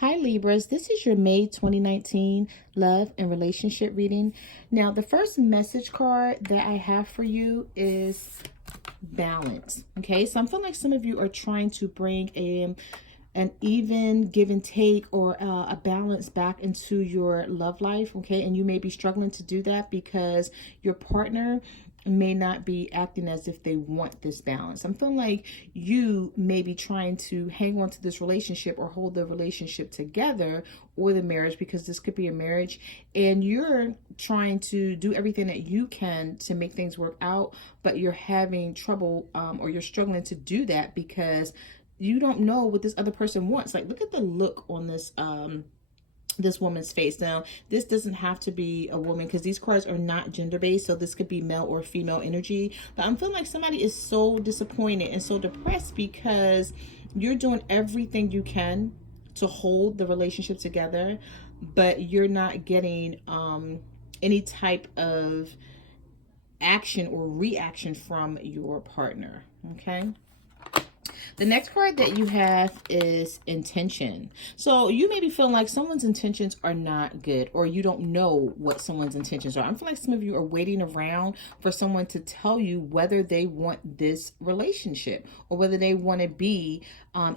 Hi Libras, this is your May 2019 love and relationship reading. Now, the first message card that I have for you is balance. Okay, so I'm feeling like some of you are trying to bring an even give and take or a balance back into your love life. Okay, and you may be struggling to do that because your partner may not be acting as if they want this balance. I'm feeling like you may be trying to hang on to this relationship or hold the relationship together or the marriage, because this could be a marriage, and you're trying to do everything that you can to make things work out, but you're having trouble or you're struggling to do that because you don't know what this other person wants. Like, look at the look on this woman's face. Now, this doesn't have to be a woman because these cards are not gender-based, so this could be male or female energy. But I'm feeling like somebody is so disappointed and so depressed because you're doing everything you can to hold the relationship together, but you're not getting any type of action or reaction from your partner. Okay. The next card that you have is intention. So you may be feeling like someone's intentions are not good, or you don't know what someone's intentions are. I feel like some of you are waiting around for someone to tell you whether they want this relationship or whether they want to be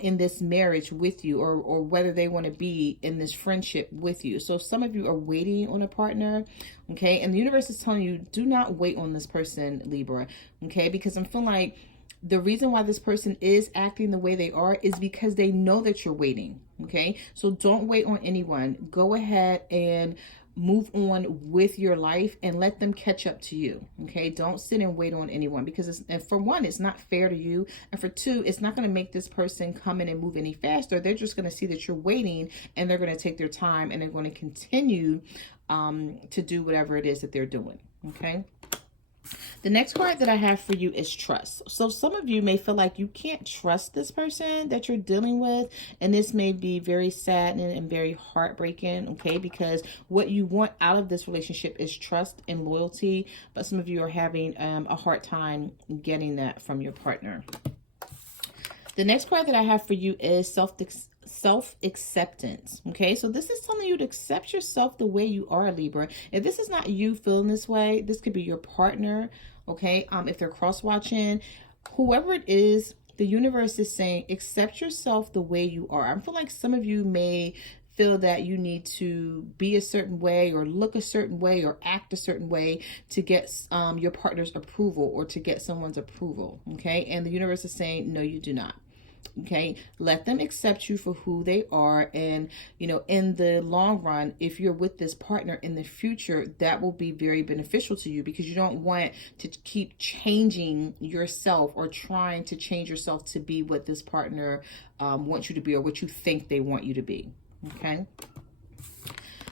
in this marriage with you, or whether they want to be in this friendship with you. So some of you are waiting on a partner, okay? And the universe is telling you, do not wait on this person, Libra, okay? Because I'm feeling like the reason why this person is acting the way they are is because they know that you're waiting, okay? So don't wait on anyone. Go ahead and move on with your life and let them catch up to you, okay? Don't sit and wait on anyone, because and for one, it's not fair to you, and for two, it's not going to make this person come in and move any faster. They're just going to see that you're waiting, and they're going to take their time, and they're going to continue to do whatever it is that they're doing, okay? The next card that I have for you is trust. So some of you may feel like you can't trust this person that you're dealing with, and this may be very saddening and very heartbreaking, okay? Because what you want out of this relationship is trust and loyalty, but some of you are having a hard time getting that from your partner. The next card that I have for you is self-acceptance. Okay, so this is telling you to accept yourself the way you are, Libra. If this is not you feeling this way, this could be your partner, okay? If they're cross-watching, whoever it is, the universe is saying accept yourself the way you are. I feel like some of you may feel that you need to be a certain way or look a certain way or act a certain way to get your partner's approval or to get someone's approval, okay? And the universe is saying, no, you do not. Okay, let them accept you for who they are. And, you know, in the long run, if you're with this partner in the future, that will be very beneficial to you, because you don't want to keep changing yourself or trying to change yourself to be what this partner wants you to be or what you think they want you to be. Okay.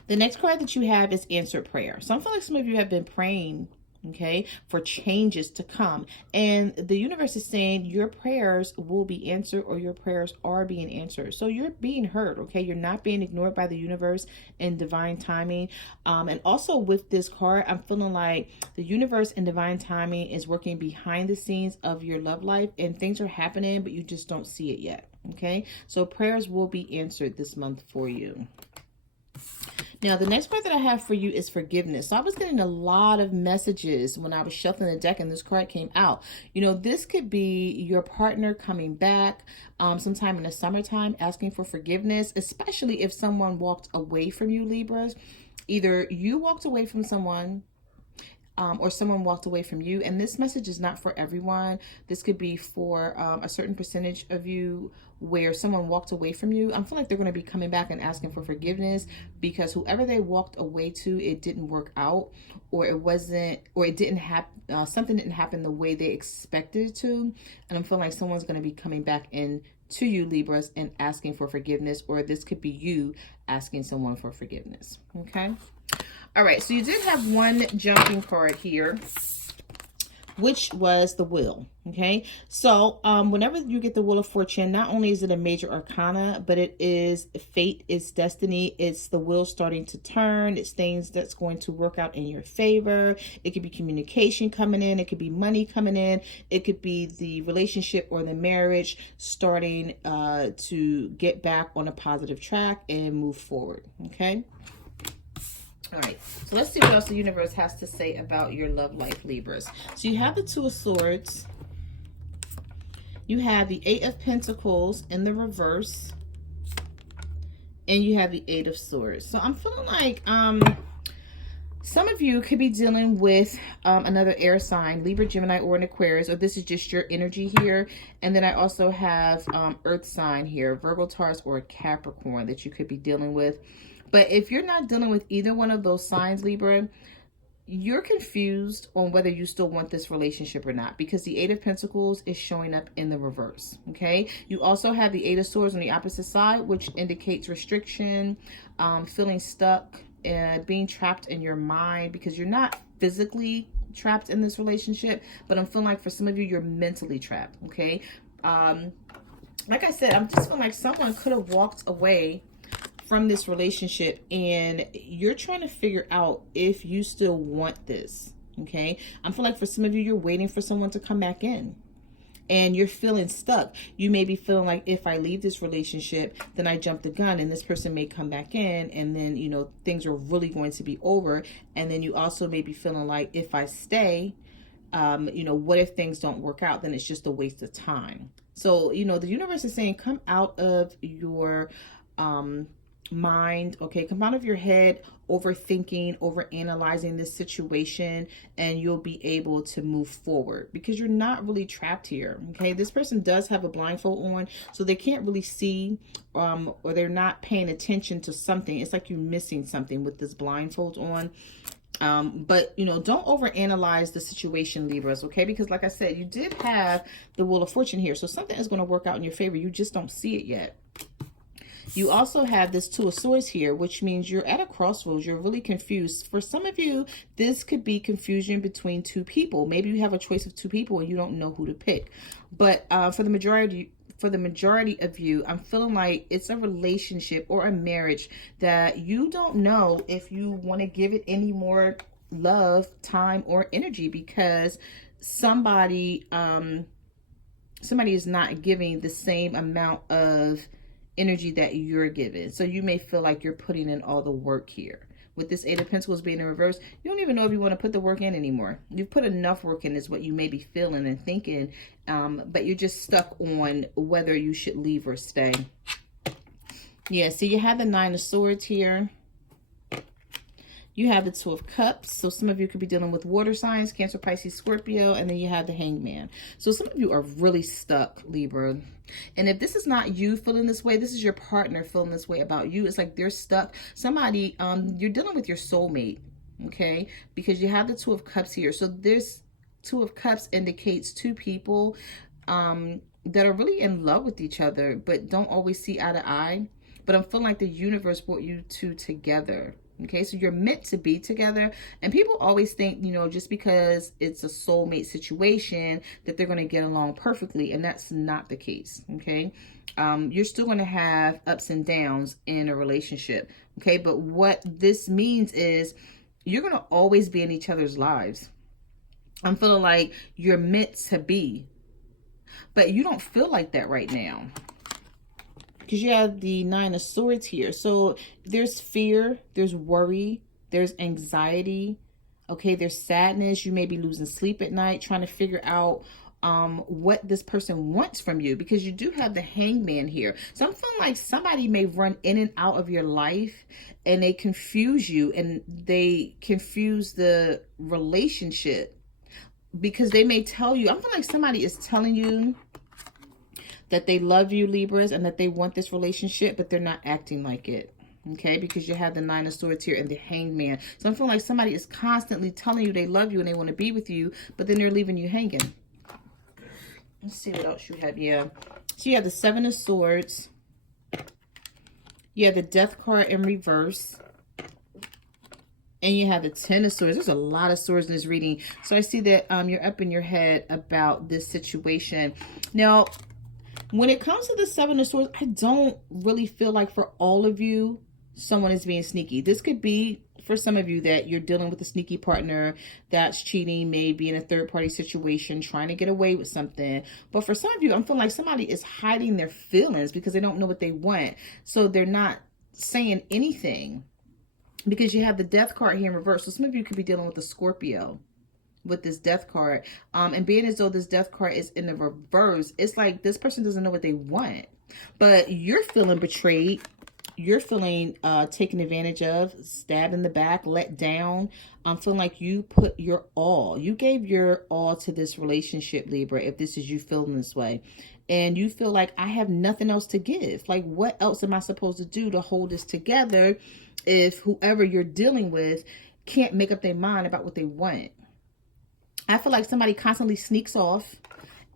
The next card that you have is answered prayer. So I feel like some of you have been praying, okay, for changes to come, and the universe is saying your prayers will be answered, or your prayers are being answered. So you're being heard, okay? You're not being ignored by the universe and divine timing. And also with this card, I'm feeling like the universe and divine timing is working behind the scenes of your love life, and things are happening, but you just don't see it yet, okay? So prayers will be answered this month for you. Now, the next card that I have for you is forgiveness. So I was getting a lot of messages when I was shuffling the deck and this card came out. You know, this could be your partner coming back sometime in the summertime asking for forgiveness, especially if someone walked away from you, Libras. Either you walked away from someone or someone walked away from you. And this message is not for everyone. This could be for a certain percentage of you where someone walked away from you. I feel like they're going to be coming back and asking for forgiveness because whoever they walked away to, it didn't work out, or it wasn't, or it didn't happen, something didn't happen the way they expected it to. And I'm feeling like someone's going to be coming back in to you, Libras, and asking for forgiveness, or this could be you asking someone for forgiveness. Okay. All right, so you did have one jumping card here. which was the Wheel. Okay, so whenever you get the Wheel of Fortune, not only is it a major arcana, but it is fate, it's destiny, it's the wheel starting to turn, it's things that's going to work out in your favor. It could be communication coming in, it could be money coming in, it could be the relationship or the marriage starting to get back on a positive track and move forward. Okay. All right, so let's see what else the universe has to say about your love life, Libras. So you have the Two of Swords. You have the Eight of Pentacles in the reverse. And you have the Eight of Swords. So I'm feeling like some of you could be dealing with another air sign, Libra, Gemini, or an Aquarius, or this is just your energy here. And then I also have earth sign here, Virgo, Taurus, or Capricorn that you could be dealing with. But if you're not dealing with either one of those signs, Libra, you're confused on whether you still want this relationship or not, because the Eight of Pentacles is showing up in the reverse. Okay. You also have the Eight of Swords on the opposite side, which indicates restriction, feeling stuck, and being trapped in your mind, because you're not physically trapped in this relationship, but I'm feeling like for some of you, you're mentally trapped. Okay. Like I said, I'm just feeling like someone could have walked away from this relationship and you're trying to figure out if you still want this. Okay. I feel like for some of you, you're waiting for someone to come back in and you're feeling stuck. You may be feeling like, if I leave this relationship, then I jump the gun and this person may come back in, and then, you know, things are really going to be over. And then you also may be feeling like, if I stay, you know, what if things don't work out? Then it's just a waste of time. So, you know, the universe is saying, come out of your, mind. Okay, come out of your head, overthinking, over analyzing this situation, and you'll be able to move forward because you're not really trapped here. Okay, this person does have a blindfold on, so they can't really see, or they're not paying attention to something. It's like you're missing something with this blindfold on. But, you know, don't overanalyze the situation, Libras, okay? Because like I said, you did have the Wheel of Fortune here, so something is going to work out in your favor. You just don't see it yet. You also have this Two of Swords here, which means you're at a crossroads. You're really confused. For some of you, this could be confusion between two people. Maybe you have a choice of two people and you don't know who to pick. But for the majority of you, I'm feeling like it's a relationship or a marriage that you don't know if you want to give it any more love, time, or energy, because somebody is not giving the same amount of energy that you're giving. So you may feel like you're putting in all the work here. With this Eight of Pentacles being in reverse, you don't even know if you want to put the work in anymore. You've put enough work in is what you may be feeling and thinking, but you're just stuck on whether you should leave or stay. Yeah, so you have the Nine of Swords here. You have the Two of Cups. So some of you could be dealing with water signs, Cancer, Pisces, Scorpio, and then you have the Hangman. So some of you are really stuck, Libra. And if this is not you feeling this way, this is your partner feeling this way about you. It's like they're stuck. Somebody, you're dealing with your soulmate, okay? Because you have the Two of Cups here. So this Two of Cups indicates two people that are really in love with each other, but don't always see eye to eye. But I'm feeling like the universe brought you two together. Okay, so you're meant to be together. And people always think, you know, just because it's a soulmate situation that they're going to get along perfectly. And that's not the case. Okay, you're still going to have ups and downs in a relationship. Okay, but what this means is you're going to always be in each other's lives. I'm feeling like you're meant to be, but you don't feel like that right now, because you have the Nine of Swords here. So there's fear, there's worry, there's anxiety. Okay, there's sadness. You may be losing sleep at night, trying to figure out what this person wants from you, because you do have the Hangman here. So I'm feeling like somebody may run in and out of your life and they confuse you, and they confuse the relationship, because they may tell you, I'm feeling like somebody is telling you that they love you, Libras, and that they want this relationship, but they're not acting like it. Okay, because you have the Nine of Swords here and the Hangman. So I'm feeling like somebody is constantly telling you they love you and they want to be with you, but then they're leaving you hanging. Let's see what else you have. Yeah. So you have the Seven of Swords. You have the Death card in reverse. And you have the Ten of Swords. There's a lot of swords in this reading. So I see that you're up in your head about this situation. Now, when it comes to the Seven of Swords, I don't really feel like for all of you, someone is being sneaky. This could be for some of you that you're dealing with a sneaky partner that's cheating, maybe in a third-party situation, trying to get away with something. But for some of you, I'm feeling like somebody is hiding their feelings because they don't know what they want. So they're not saying anything. Because you have the Death card here in reverse. So some of you could be dealing with a Scorpio with this Death card. And being as though this Death card is in the reverse, it's like this person doesn't know what they want. But you're feeling betrayed. You're feeling taken advantage of, stabbed in the back, let down. I'm feeling like you put your all. You gave your all to this relationship, Libra, if this is you feeling this way. And you feel like I have nothing else to give. Like, what else am I supposed to do to hold this together if whoever you're dealing with can't make up their mind about what they want? I feel like somebody constantly sneaks off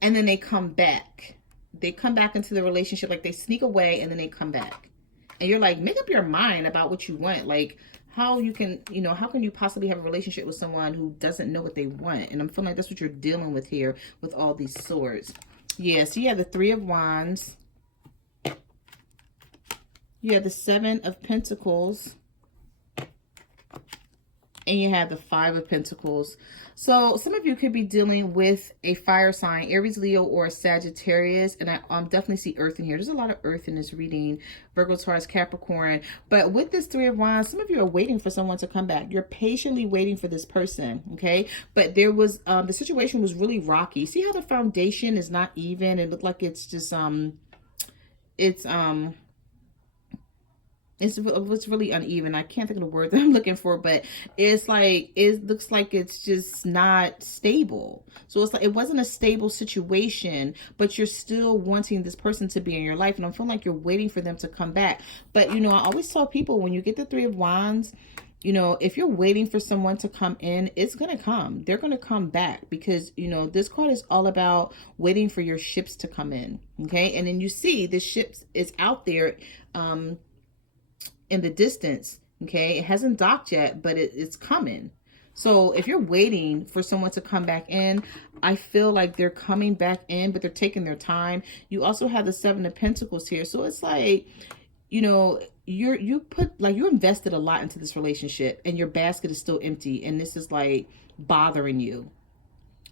and then they come back. They come back into the relationship, like they sneak away and then they come back. And you're like, make up your mind about what you want. Like, how you can, you know, how can you possibly have a relationship with someone who doesn't know what they want? And I'm feeling like that's what you're dealing with here with all these swords. Yeah, so you have the Three of Wands. You have the Seven of Pentacles. And you have the Five of Pentacles. So some of you could be dealing with a fire sign, Aries, Leo, or Sagittarius. And I definitely see earth in here. There's a lot of earth in this reading. Virgo, Taurus, Capricorn. But with this Three of Wands, some of you are waiting for someone to come back. You're patiently waiting for this person, okay? But there was, the situation was really rocky. See how the foundation is not even? It looked like it's just, it's really uneven. I can't think of the word that I'm looking for, but it's like, it looks like it's just not stable. So it's like, it wasn't a stable situation, but you're still wanting this person to be in your life. And I'm feeling like you're waiting for them to come back. But, you know, I always tell people when you get the Three of Wands, you know, if you're waiting for someone to come in, it's going to come. They're going to come back because, you know, this card is all about waiting for your ships to come in. Okay. And then you see the ships is out there, in the distance. Okay, it hasn't docked yet, but it's coming. So if you're waiting for someone to come back in, I feel like they're coming back in, but they're taking their time. You also have the Seven of Pentacles here. So it's like, you know, you invested a lot into this relationship and your basket is still empty. And this is like bothering you.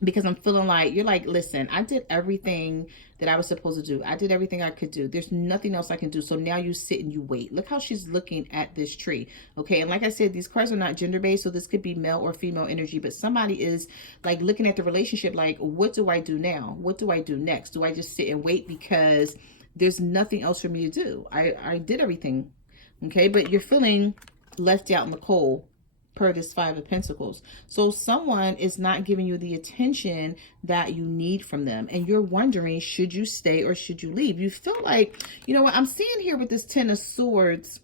Because I'm feeling like, you're like, listen, I did everything that I was supposed to do. I did everything I could do. There's nothing else I can do. So now you sit and you wait. Look how she's looking at this tree. Okay. And like I said, these cards are not gender based. So this could be male or female energy. But somebody is like looking at the relationship like, what do I do now? What do I do next? Do I just sit and wait because there's nothing else for me to do? I did everything. Okay. But you're feeling left out in the cold. Per this Five of Pentacles. So someone is not giving you the attention that you need from them. And you're wondering, should you stay or should you leave? You feel like, you know what I'm seeing here with this Ten of Swords.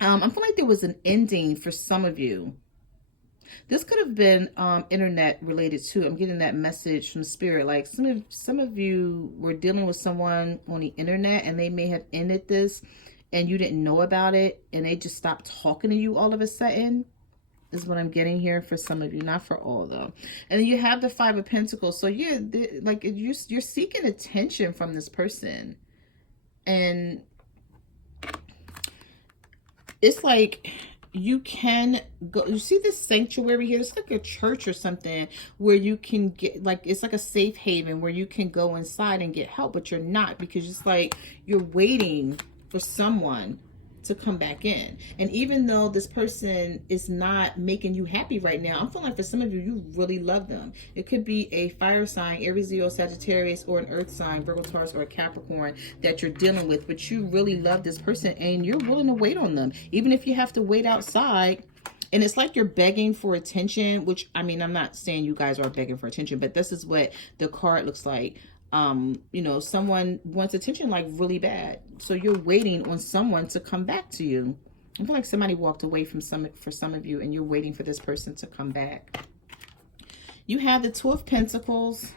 I feel like there was an ending for some of you. This could have been internet related too. I'm getting that message from Spirit. Like some of you were dealing with someone on the internet and they may have ended this and you didn't know about it and they just stopped talking to you all of a sudden. Is what I'm getting here for some of you, not for all though. And then you have the Five of Pentacles. So you're seeking attention from this person, and it's like you can go. You see this sanctuary here? It's like a church or something where you can get, like, it's like a safe haven where you can go inside and get help, but you're not, because it's like you're waiting for someone to come back in. And even though this person is not making you happy right now, I'm feeling like for some of you, you really love them. It could be a fire sign, Aries, Leo, Sagittarius, or an earth sign, Virgo, Taurus, or a Capricorn that you're dealing with, but you really love this person and you're willing to wait on them, even if you have to wait outside. And it's like you're begging for attention, which, I mean, I'm not saying you guys are begging for attention, but this is what the card looks like. You know, someone wants attention like really bad. So you're waiting on someone to come back to you. I feel like somebody walked away from for some of you and you're waiting for this person to come back. You have the Two of Pentacles.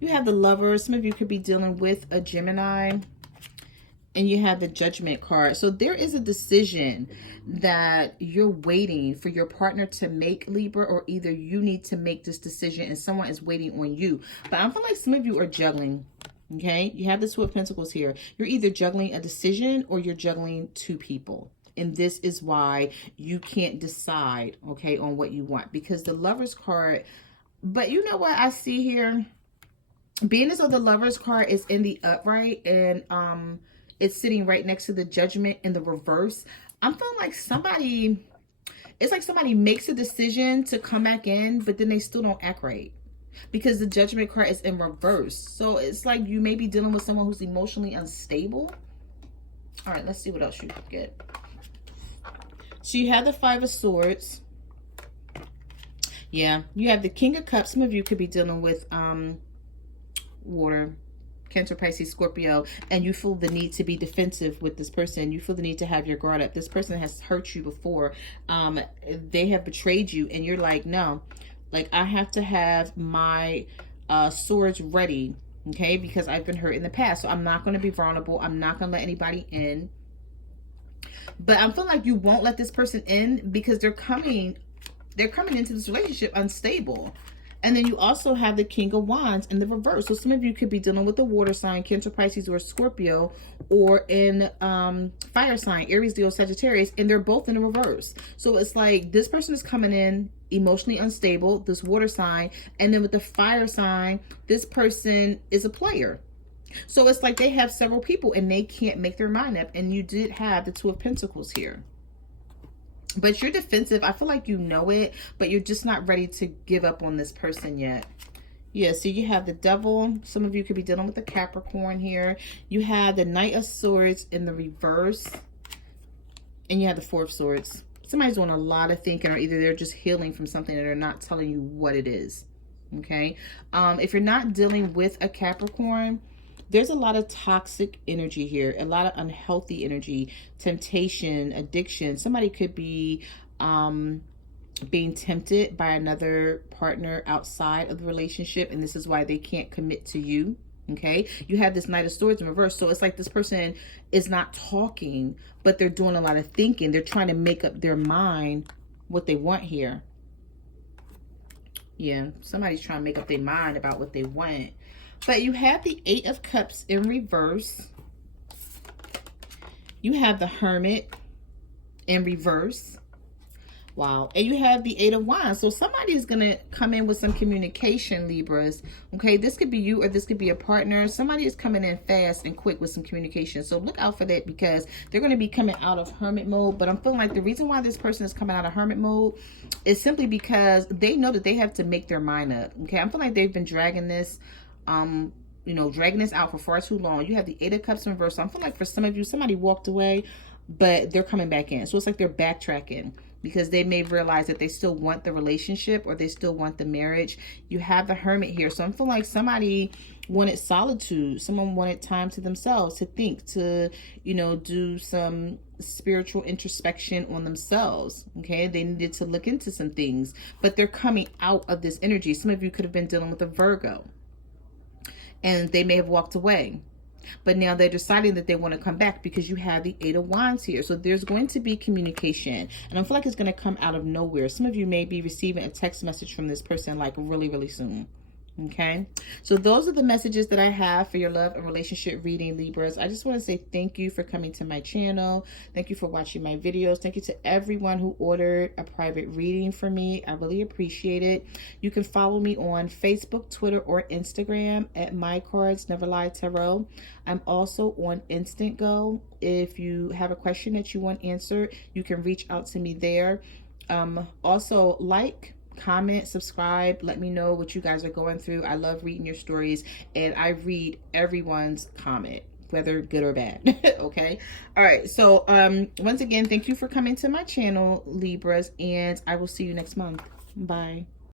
You have the Lovers. Some of you could be dealing with a Gemini. And you have the Judgment card. So there is a decision that you're waiting for your partner to make, Libra, or either you need to make this decision and someone is waiting on you. But I feel like some of you are juggling. Okay, you have the Two of Pentacles here. You're either juggling a decision or you're juggling two people. And this is why you can't decide, okay, on what you want. Because the Lovers card, but you know what I see here? Being as though the Lovers card is in the upright and it's sitting right next to the Judgment in the reverse. I'm feeling like somebody, it's like somebody makes a decision to come back in, but then they still don't act right. Because the Judgment card is in reverse. So it's like you may be dealing with someone who's emotionally unstable. All right, let's see what else you get. So you have the Five of Swords. Yeah, you have the King of Cups. Some of you could be dealing with water, Cancer, Pisces, Scorpio, and you feel the need to be defensive with this person. You feel the need to have your guard up. This person has hurt you before. They have betrayed you, and you're like, no, like I have to have my swords ready, okay? Because I've been hurt in the past, so I'm not going to be vulnerable. I'm not going to let anybody in. But I'm feeling like you won't let this person in because they're coming into this relationship unstable. And then you also have the King of Wands in the reverse. So some of you could be dealing with a water sign, Cancer, Pisces, or Scorpio, or in fire sign, Aries, Leo, Sagittarius, and they're both in the reverse. So it's like this person is coming in emotionally unstable, this water sign, and then with the fire sign, this person is a player. So it's like they have several people and they can't make their mind up. And you did have the Two of Pentacles here. But you're defensive. I feel like you know it, but you're just not ready to give up on this person yet. Yeah, so you have the Devil. Some of you could be dealing with the Capricorn here. You have the Knight of Swords in the reverse. And you have the Four of Swords. Somebody's doing a lot of thinking, or either they're just healing from something and they're not telling you what it is. Okay? If you're not dealing with a Capricorn, there's a lot of toxic energy here, a lot of unhealthy energy, temptation, addiction. Somebody could be being tempted by another partner outside of the relationship, and this is why they can't commit to you. Okay, you have this Knight of Swords in reverse, so it's like this person is not talking, but they're doing a lot of thinking. They're trying to make up their mind what they want here. Yeah, somebody's trying to make up their mind about what they want. But you have the Eight of Cups in reverse. You have the Hermit in reverse. Wow. And you have the Eight of Wands. So somebody is going to come in with some communication, Libras. Okay, this could be you or this could be a partner. Somebody is coming in fast and quick with some communication. So look out for that because they're going to be coming out of hermit mode. But I'm feeling like the reason why this person is coming out of hermit mode is simply because they know that they have to make their mind up. Okay, I'm feeling like they've been dragging this you know, dragging this out for far too long. You have the Eight of Cups in reverse. So I'm feeling like for some of you, somebody walked away, but they're coming back in. So it's like they're backtracking because they may realize that they still want the relationship or they still want the marriage. You have the Hermit here. So I'm feeling like somebody wanted solitude. Someone wanted time to themselves, to think, to, you know, do some spiritual introspection on themselves. Okay, they needed to look into some things, but they're coming out of this energy. Some of you could have been dealing with a Virgo, and they may have walked away, but now they're deciding that they want to come back because you have the Eight of Wands here. So there's going to be communication, and I feel like it's going to come out of nowhere. Some of you may be receiving a text message from this person like really, really soon. Okay, so those are the messages that I have for your love and relationship reading, Libras. I just want to say thank you for coming to my channel. Thank you for watching my videos. Thank you to everyone who ordered a private reading for me. I really appreciate it. You can follow me on Facebook, Twitter, or Instagram at My Cards Never Lie Tarot. I'm also on Instant Go. If you have a question that you want answered, you can reach out to me there. Also, like, comment, subscribe, let me know what you guys are going through. I love reading your stories, and I read everyone's comment, whether good or bad. Okay, all right, so once again, thank you for coming to my channel, Libras, and I will see you next month. Bye.